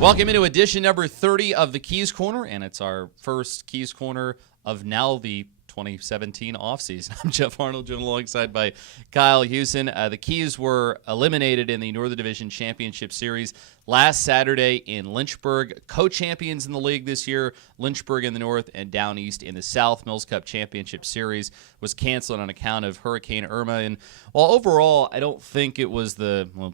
Welcome into edition number 30 of the Keys Corner, and it's our first Keys Corner of now the 2017 offseason. I'm Jeff Arnold, joined alongside by Kyle Houston. The Keys were eliminated in the Northern Division Championship Series last Saturday in Lynchburg. Co-champions in the league this year, Lynchburg in the north and Down East in the south. Mills Cup Championship Series was canceled on account of Hurricane Irma. And while overall, I don't think it was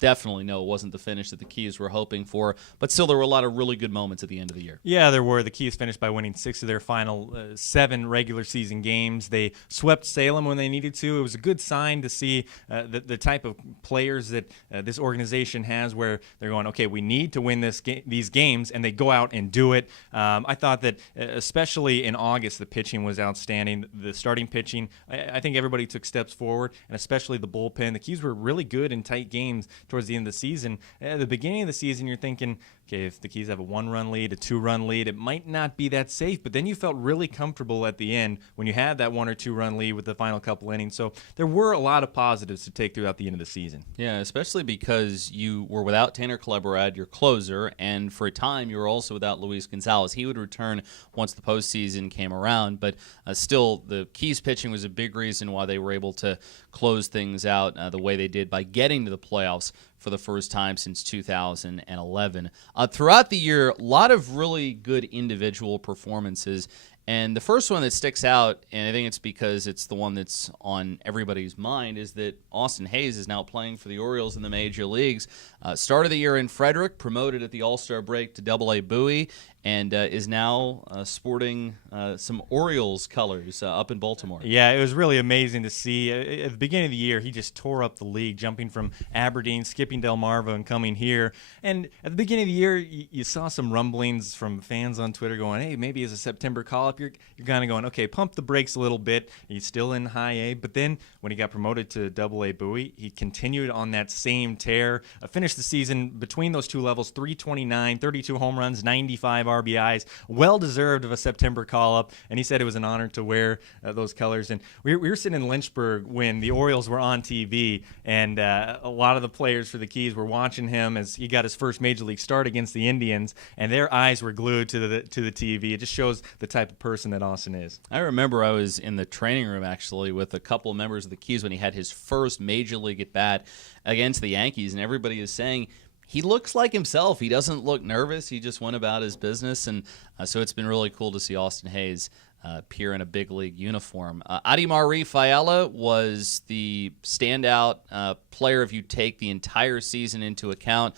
definitely no, it wasn't the finish that the Keys were hoping for, but still there were a lot of really good moments at the end of the year. Yeah, there were. The Keys finished by winning 6 of their final 7 regular season games. They swept Salem when they needed to. It was a good sign to see the type of players that this organization has, where they're going, okay, we need to win these games, and they go out and do it. I thought that especially in August, the pitching was outstanding. The starting pitching, I think everybody took steps forward, and especially the bullpen. The Keys were really good in tight games towards the end of the season. At the beginning of the season, you're thinking, okay, if the Keys have a 1-run lead, a 2-run lead, it might not be that safe. But then you felt really comfortable at the end when you had that 1 or 2-run lead with the final couple innings. So there were a lot of positives to take throughout the end of the season. Yeah, especially because you were without Tanner Kleberad, your closer, and for a time you were also without Luis Gonzalez. He would return once the postseason came around, but still the Keys pitching was a big reason why they were able to close things out the way they did by getting to the playoffs for the first time since 2011. Throughout the year, a lot of really good individual performances. And the first one that sticks out, and I think it's because it's the one that's on everybody's mind, is that Austin Hayes is now playing for the Orioles in the major leagues. Start of the year in Frederick, promoted at the All-Star break to Double-A Bowie, and is now sporting some Orioles colors up in Baltimore. Yeah, it was really amazing to see. At the beginning of the year, he just tore up the league, jumping from Aberdeen, skipping Delmarva, and coming here. And at the beginning of the year, you saw some rumblings from fans on Twitter going, hey, maybe as a September call-up, you're kind of going, okay, pump the brakes a little bit. He's still in high A. But then when he got promoted to Double-A Bowie, he continued on that same tear. Finished the season between those two levels, 329, 32 home runs, 95 RBIs. Well-deserved of a September call-up. And he said it was an honor to wear those colors. And we were sitting in Lynchburg when the Orioles were on TV, and a lot of the players for the Keys were watching him as he got his first major league start against the Indians, and their eyes were glued to the TV. It just shows the type of person that Austin is. I remember I was in the training room actually with a couple of members of the Keys when he had his first major league at bat against the Yankees, and everybody is saying he looks like himself. He doesn't look nervous. He just went about his business, and so it's been really cool to see Austin Hayes appear in a big league uniform. Adimar Rafaela was the standout player if you take the entire season into account.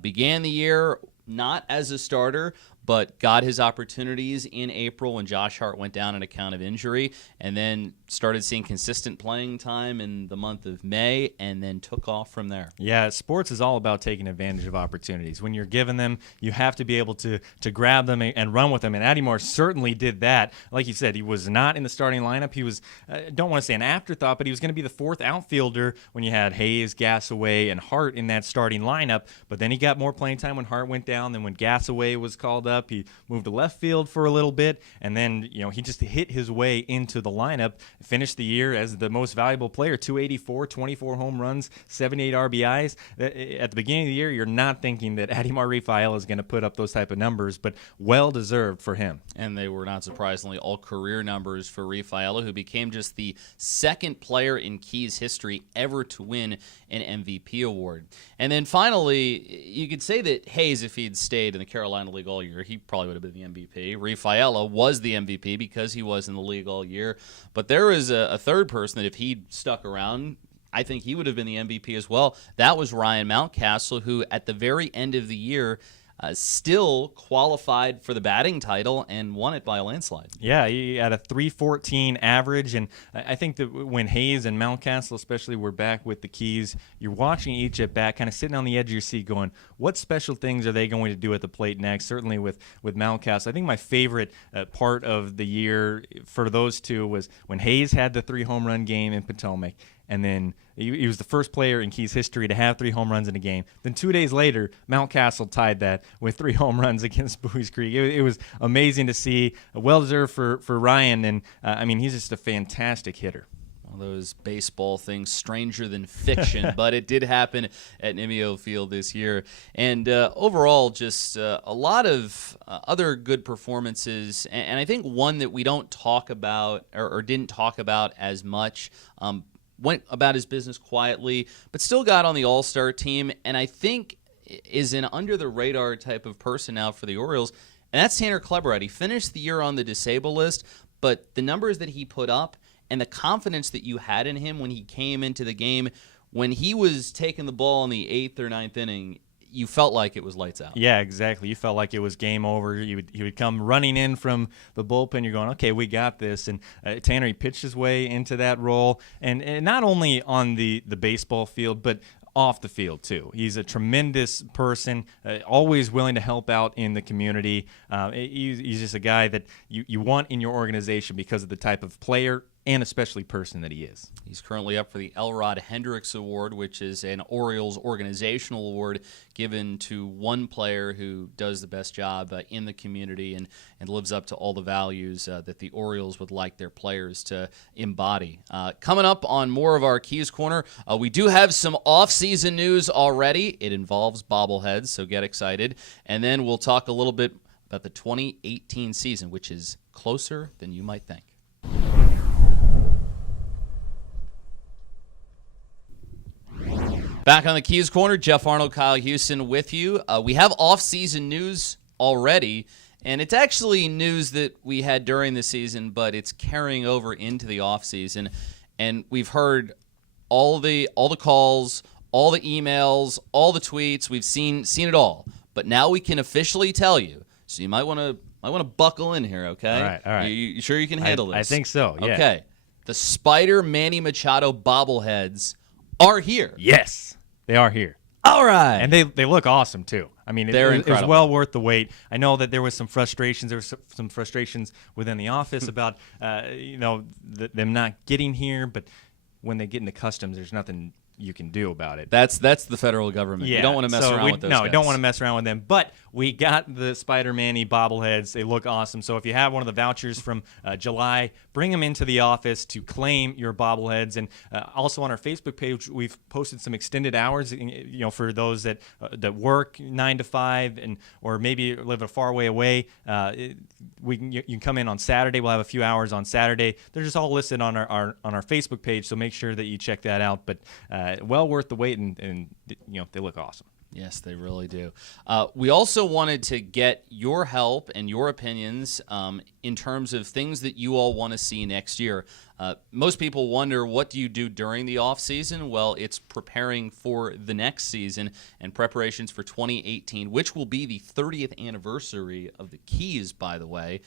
Began the year not as a starter, but got his opportunities in April when Josh Hart went down on account of injury, and then started seeing consistent playing time in the month of May, and then took off from there. Yeah, sports is all about taking advantage of opportunities. When you're given them, you have to be able to grab them and run with them, and Adimar certainly did that. Like you said, he was not in the starting lineup. He was, don't want to say an afterthought, but he was going to be the fourth outfielder when you had Hayes, Gassaway, and Hart in that starting lineup, but then he got more playing time when Hart went down. Then when Gassaway was called up, he moved to left field for a little bit, and then he just hit his way into the lineup. Finished the year as the most valuable player, 284, 24 home runs, 78 RBIs. At the beginning of the year, you're not thinking that Adimar Rafaela is going to put up those type of numbers, but well-deserved for him. And they were not surprisingly all-career numbers for Rafaela, who became just the second player in Keys history ever to win an MVP award. And then finally, you could say that Hayes, if he'd stayed in the Carolina League all year, he probably would have been the MVP. Rafaela was the MVP because he was in the league all year. But there is a third person that if he'd stuck around, I think he would have been the MVP as well. That was Ryan Mountcastle, who at the very end of the year still qualified for the batting title and won it by a landslide. Yeah, he had a 314 average, and I think that when Hayes and Mountcastle especially were back with the Keys, you're watching each at bat, kind of sitting on the edge of your seat going, what special things are they going to do at the plate next? Certainly with Mountcastle. I think my favorite part of the year for those two was when Hayes had the 3-home run game in Potomac, and then he was the first player in Keys history to have 3 home runs in a game. Then 2 days later, Mountcastle tied that with 3 home runs against Buies Creek. It was amazing to see. Well-deserved for Ryan, and he's just a fantastic hitter. those baseball things stranger than fiction, but it did happen at Nimio Field this year. And overall, just a lot of other good performances. And I think one that we don't talk about or didn't talk about as much, went about his business quietly, but still got on the All-Star team. And I think is an under-the-radar type of person now for the Orioles. And that's Tanner Kleberad. He finished the year on the disabled list, but the numbers that he put up and the confidence that you had in him when he came into the game, when he was taking the ball in the 8th or 9th inning, you felt like it was lights out. Yeah, exactly. You felt like it was game over. He would come running in from the bullpen. You're going, okay, we got this. And Tanner, he pitched his way into that role. And not only on the baseball field, but off the field too. He's a tremendous person, always willing to help out in the community. He's just a guy that you want in your organization because of the type of player and especially person that he is. He's currently up for the Elrod Hendricks Award, which is an Orioles organizational award given to one player who does the best job in the community and lives up to all the values that the Orioles would like their players to embody. Coming up on more of our Keys Corner, we do have some off-season news already. It involves bobbleheads, so get excited. And then we'll talk a little bit about the 2018 season, which is closer than you might think. Back on the Keys Corner, Jeff Arnold, Kyle Houston with you. We have off-season news already, and it's actually news that we had during the season, but it's carrying over into the off-season. And we've heard all the calls, all the emails, all the tweets. We've seen it all. But now we can officially tell you. So you might want to buckle in here, okay? All right. You sure you can handle this? I think so. Yeah. Okay. The Spider Manny Machado bobbleheads are here. Yes. They are here. All right. And they look awesthem, too. I mean, it was well worth the wait. I know that there was some frustrations. There was some frustrations within the office about, them not getting here. But when they get into customs, there's nothing you can do about it. That's the federal government. Yeah, you don't want to mess around with those guys. No, we don't want to mess around with them. But we got the Spider-Man-y bobbleheads. They look awesome. So if you have one of the vouchers from July, bring them into the office to claim your bobbleheads. And also on our Facebook page, we've posted some extended hours, for those that work 9 to 5 or maybe live a far way away. You can come in on Saturday. We'll have a few hours on Saturday. They're just all listed on our Facebook page. So make sure that you check that out. But well worth the wait, and they look awesome. Yes, they really do. We also wanted to get your help and your opinions in terms of things that you all want to see next year. Most people wonder, what do you do during the off season? Well, it's preparing for the next season and preparations for 2018, which will be the 30th anniversary of the Keys, by the way,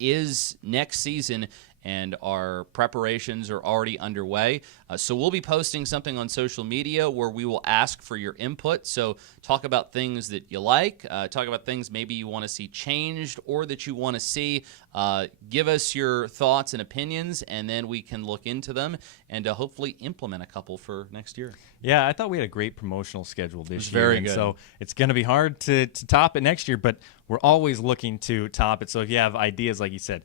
is next season. And our preparations are already underway. So we'll be posting something on social media where we will ask for your input. So talk about things that you like, talk about things maybe you want to see changed or that you want to see. Give us your thoughts and opinions, and then we can look into them and hopefully implement a couple for next year. Yeah, I thought we had a great promotional schedule this year. Very good. So it's going to be hard to top it next year, but we're always looking to top it. So if you have ideas, like you said,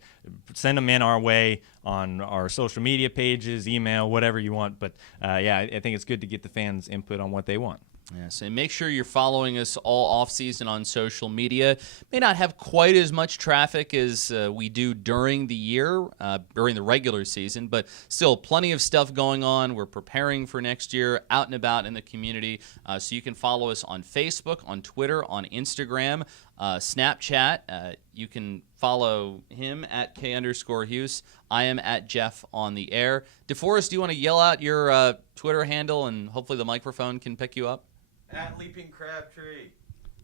send them in our way on our social media pages, email, whatever you want. But, I think it's good to get the fans' input on what they want. Yes, and make sure you're following us all off-season on social media. May not have quite as much traffic as we do during the year, during the regular season, but still plenty of stuff going on. We're preparing for next year, out and about in the community. So you can follow us on Facebook, on Twitter, on Instagram, Snapchat. You can follow him at K_Hughes. I am at Jeff on the air. DeForest, do you want to yell out your Twitter handle, and hopefully the microphone can pick you up? At Leaping Crabtree.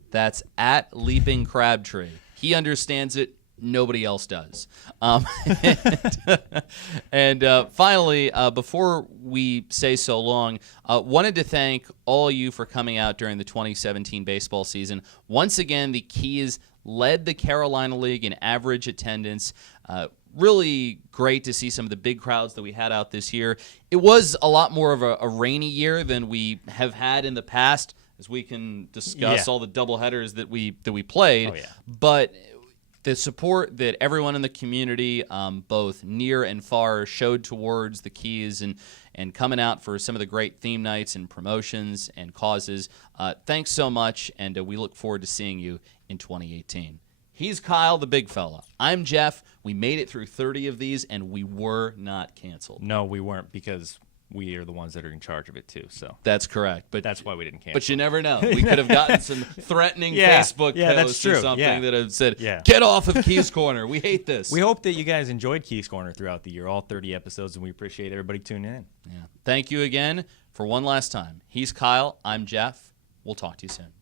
That's at Leaping Crabtree. He understands it. Nobody else does. And finally, before we say so long, wanted to thank all you for coming out during the 2017 baseball season. Once again, the Keys led the Carolina League in average attendance. Really great to see some of the big crowds that we had out this year. It was a lot more of a rainy year than we have had in the past, as we can discuss all the doubleheaders that we played. Oh, yeah. But the support that everyone in the community, both near and far, showed towards the Keys and coming out for some of the great theme nights and promotions and causes. Thanks so much, and we look forward to seeing you in 2018. He's Kyle, the big fella. I'm Geoff. We made it through 30 of these, and we were not canceled. No, we weren't, because we are the ones that are in charge of it too. So That's correct. But that's why we didn't cancel. But you never know. We could have gotten some threatening Facebook posts or something that have said, get off of Keys Corner. We hate this. We hope that you guys enjoyed Keys Corner throughout the year, all 30 episodes, and we appreciate everybody tuning in. Yeah. Thank you again for one last time. He's Kyle. I'm Geoff. We'll talk to you soon.